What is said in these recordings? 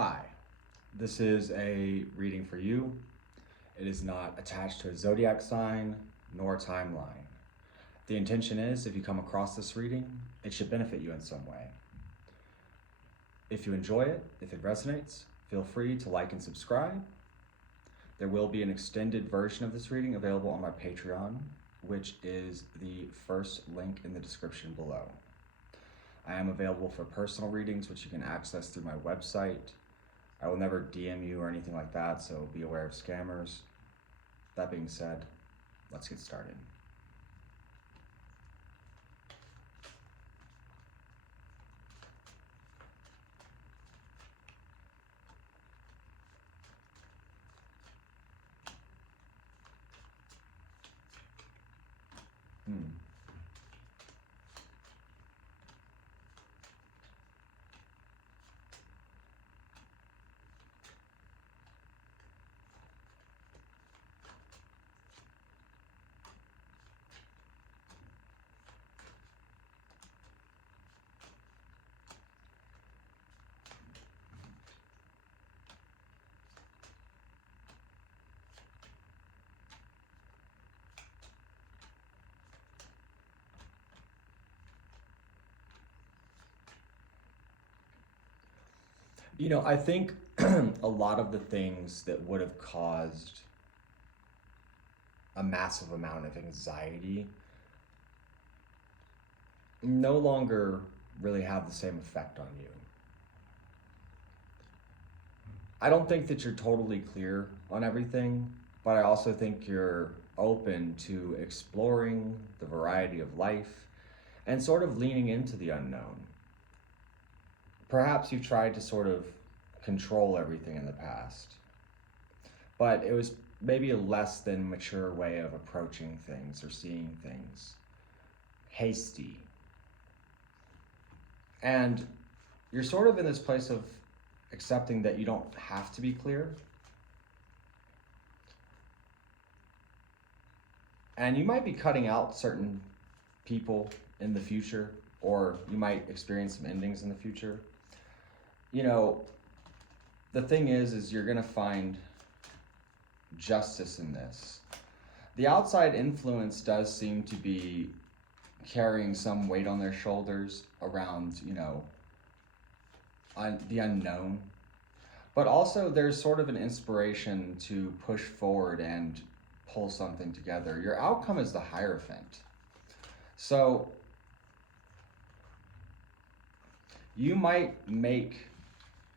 Hi, this is a reading for you. It is not attached to a zodiac sign nor a timeline. The intention is, if you come across this reading, it should benefit you in some way. If you enjoy it, if it resonates, feel free to like and subscribe. There will be an extended version of this reading available on my Patreon, which is the first link in the description below. I am available for personal readings, which you can access through my website. I will never DM you or anything like that, so be aware of scammers. That being said, let's get started. I think a lot of the things that would have caused a massive amount of anxiety no longer really have the same effect on you. I don't think that you're totally clear on everything, but I also think you're open to exploring the variety of life and sort of leaning into the unknown. Perhaps you've tried to sort of control everything in the past, but it was maybe a less than mature way of approaching things or seeing things. Hasty. And you're sort of in this place of accepting that you don't have to be clear. And you might be cutting out certain people in the future, or you might experience some endings in the future. The thing is you're gonna find justice in this. The outside influence does seem to be carrying some weight on their shoulders around, the unknown. But also there's sort of an inspiration to push forward and pull something together. Your outcome is the Hierophant. So you might make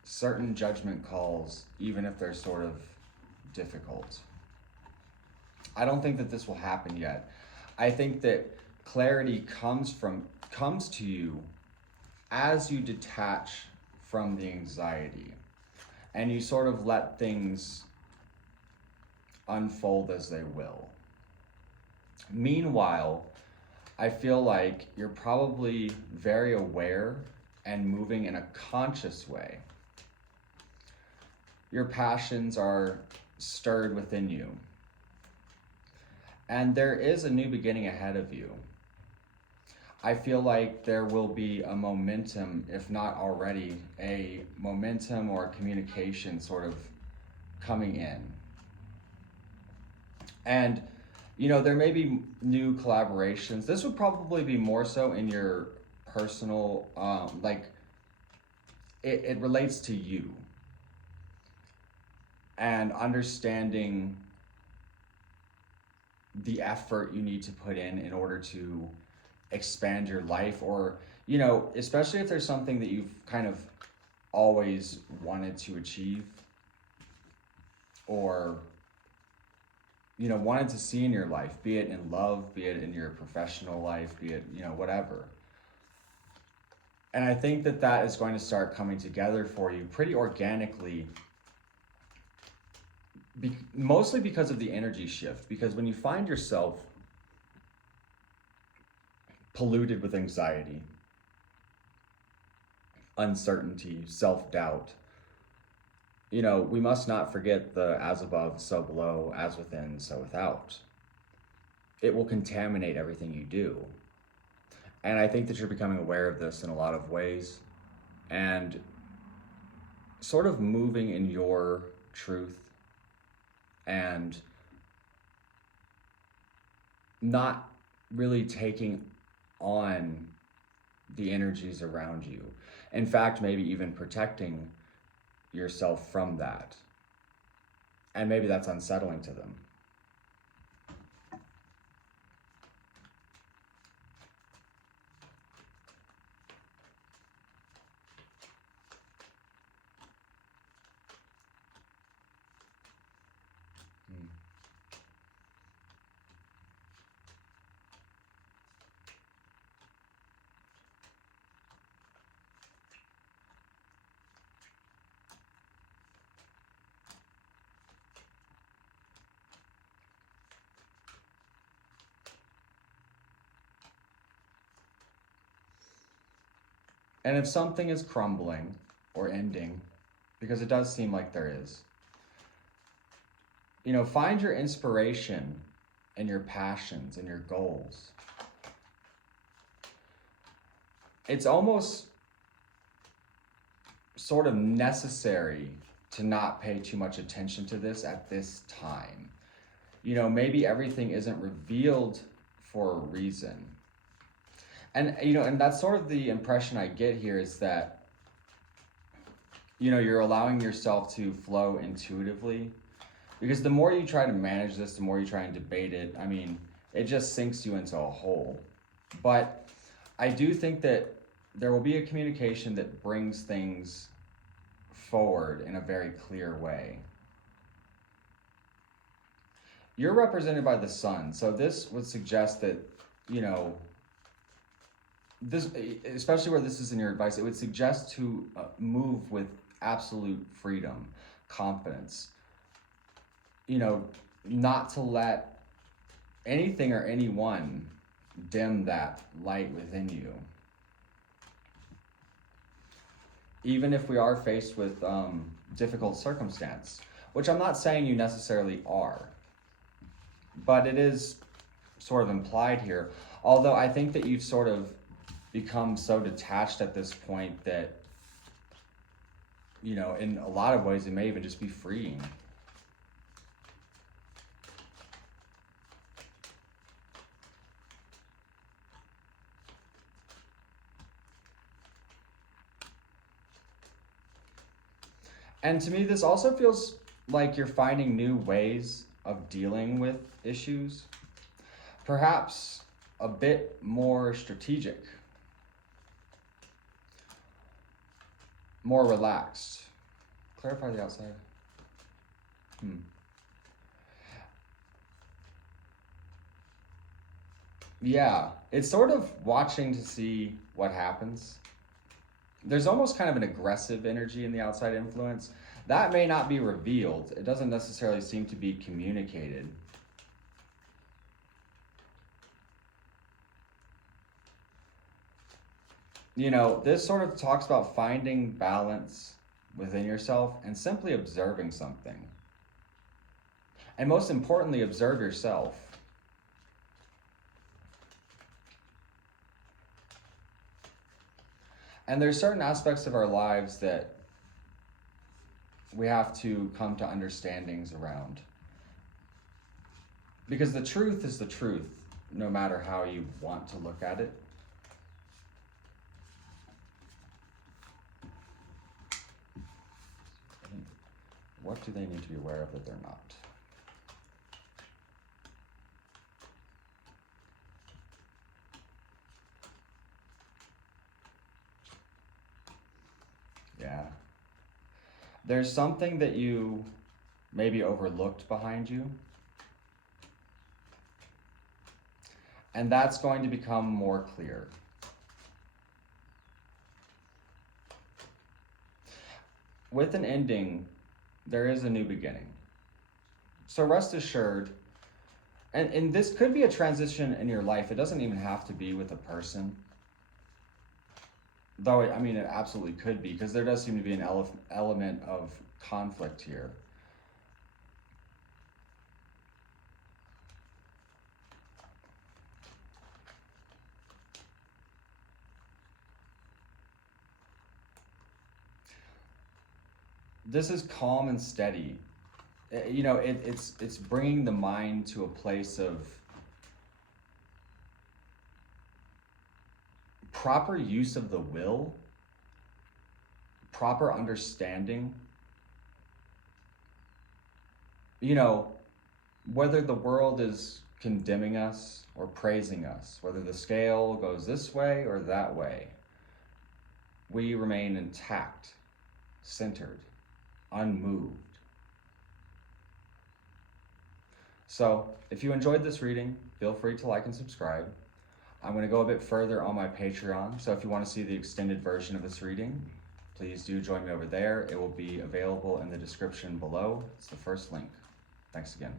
certain judgment calls even if they're sort of difficult. I don't think that this will happen yet. I think that clarity comes to you as you detach from the anxiety and you sort of let things unfold as they will. Meanwhile, I feel like you're probably very aware and moving in a conscious way. Your passions are stirred within you. And there is a new beginning ahead of you. I feel like there will be a momentum, if not already, a momentum or a communication sort of coming in. And, there may be new collaborations. This would probably be more so in your personal, it relates to you. And understanding the effort you need to put in order to expand your life, or, especially if there's something that you've kind of always wanted to achieve or, wanted to see in your life, be it in love, be it in your professional life, be it, whatever. And I think that is going to start coming together for you pretty organically, mostly because of the energy shift. Because when you find yourself polluted with anxiety, uncertainty, self-doubt, we must not forget the as above, so below, as within, so without. It will contaminate everything you do. And I think that you're becoming aware of this in a lot of ways. And sort of moving in your truth and not really taking on the energies around you. In fact, maybe even protecting yourself from that. And maybe that's unsettling to them. And if something is crumbling or ending, because it does seem like there is, you know, find your inspiration and your passions and your goals. It's almost sort of necessary to not pay too much attention to this at this time. You know, maybe everything isn't revealed for a reason. And, you know, and that's sort of the impression I get here, is that, you know, you're allowing yourself to flow intuitively. Because the more you try to manage this, the more you try and debate it, I mean, it just sinks you into a hole. But I do think that there will be a communication that brings things forward in a very clear way. You're represented by the sun, so this would suggest that, you know, this, especially where this is in your advice, it would suggest to move with absolute freedom, confidence, you know, not to let anything or anyone dim that light within you. Even if we are faced with difficult circumstance, which I'm not saying you necessarily are, but it is sort of implied here. Although I think that you've sort of become so detached at this point that, you know, in a lot of ways, it may even just be freeing. And to me, this also feels like you're finding new ways of dealing with issues, perhaps a bit more strategic, more relaxed. Clarify the outside. Yeah, it's sort of watching to see what happens. There's almost kind of an aggressive energy in the outside influence. That may not be revealed. It doesn't necessarily seem to be communicated. You know, this sort of talks about finding balance within yourself and simply observing something. And most importantly, observe yourself. And there's certain aspects of our lives that we have to come to understandings around. Because the truth is the truth, no matter how you want to look at it. What do they need to be aware of that they're not? Yeah. There's something that you maybe overlooked behind you. And that's going to become more clear. With an ending, there is a new beginning. So rest assured, and this could be a transition in your life. It doesn't even have to be with a person. Though, I mean, it absolutely could be, because there does seem to be an element of conflict here. this is calm and steady. You know, it's bringing the mind to a place of proper use of the will, proper understanding. You know, whether the world is condemning us or praising us, whether the scale goes this way or that way, we remain intact, centered, unmoved. So if you enjoyed this reading, feel free to like and subscribe. I'm going to go a bit further on my Patreon, so if you want to see the extended version of this reading, please do join me over there. It will be available in the description below. It's the first link. Thanks again.